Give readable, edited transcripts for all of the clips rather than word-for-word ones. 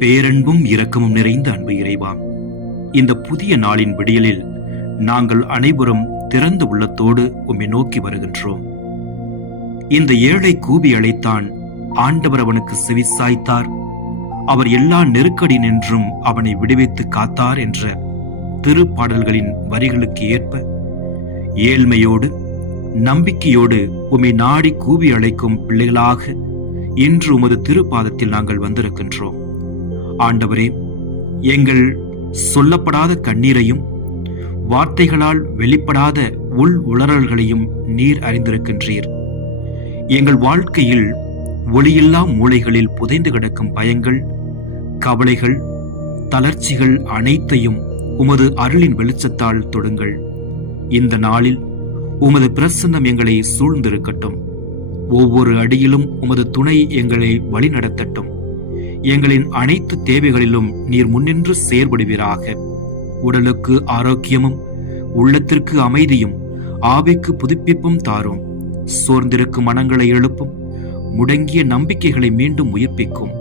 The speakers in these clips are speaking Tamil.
பேரன்பும் இரக்கமும் நிறைந்த அன்பு இறைவா, இந்த புதிய நாளின் விடியலில் நாங்கள் அனைவரும் திறந்த உள்ளத்தோடு உம்மை நோக்கி வருகின்றோம். இந்த ஏழை கூவி அழைத்தான், ஆண்டவர் அவனுக்கு செவிசாய்த்தார், அவர் எல்லா நெருக்கடி நின்றும் அவனை விடுவித்து காத்தார் என்ற திருப்பாடல்களின் வரிகளுக்கு ஏற்ப ஏழ்மையோடு நம்பிக்கையோடு உம்மை நாடி கூவி அழைக்கும் பிள்ளைகளாக இன்று உமது திருப்பாதத்தில் நாங்கள் வந்திருக்கின்றோம். ஆண்டவரே, எங்கள் சொல்லப்படாத கண்ணீரையும் வார்த்தைகளால் வெளிப்படாத உள் உளறல்களையும் நீர் அறிந்திருக்கின்றீர். எங்கள் வாழ்க்கையில் ஒளியில்லா மூலைகளில் புதைந்து கிடக்கும் பயங்கள், கவலைகள், தளர்ச்சிகள் அனைத்தையும் உமது அருளின் வெளிச்சத்தால் தொடுங்கள். இந்த நாளில் உமது பிரசன்னம் எங்களை சூழ்ந்திருக்கட்டும். ஒவ்வொரு அடியிலும் உமது துணை எங்களை வழிநடத்தட்டும். எங்களின் அனைத்து தேவைகளிலும் நீர் முன்னின்று செயற்படுவீராக. உடலுக்கு ஆரோக்கியமும் உள்ளத்திற்கு அமைதியும் ஆவிக்கு புதுப்பிப்பும் தாரும். சோர்ந்திருக்கும் மனங்களை எழுப்பும். முடங்கிய நம்பிக்கைகளை மீண்டும் உயிர்ப்பிக்கும்.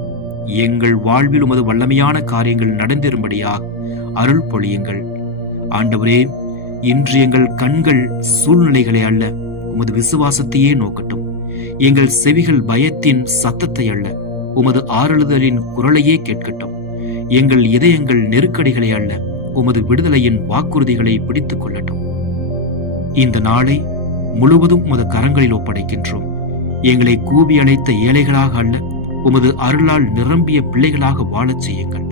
எங்கள் வாழ்வில் உமது வல்லமையான காரியங்கள் நடந்திரும்படியாக அருள் பொழியுங்கள். ஆண்டவரே, இன்று எங்கள் கண்கள் சூழ்நிலைகளை அல்ல, உமது விசுவாசத்தையே நோக்கட்டும். எங்கள் செவிகள் பயத்தின் சத்தத்தை அல்ல, உமது ஆறுதலின் குரலையே கேட்கட்டும். எங்கள் இதயங்கள் நெருக்கடிகளை அல்ல, உமது விடுதலையின் வாக்குறுதிகளை பிடித்துக் கொள்ளட்டும். இந்த நாளை முழுவதும் உமது கரங்களில் ஒப்படைக்கின்றோம். எங்களை கூவி அழைத்த ஏழைகளாக அல்ல, உமது அருளால் நிரம்பிய பிள்ளைகளாக வாழச் செய்யுங்கள்.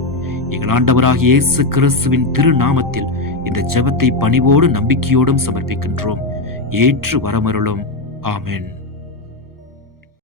எங்கள் ஆண்டவராகிய இயேசு கிறிஸ்துவின் திருநாமத்தில் இந்த ஜெபத்தை பணிவோடு நம்பிக்கையோடும் சமர்ப்பிக்கின்றோம். ஏற்று வரமருளும். ஆமென்.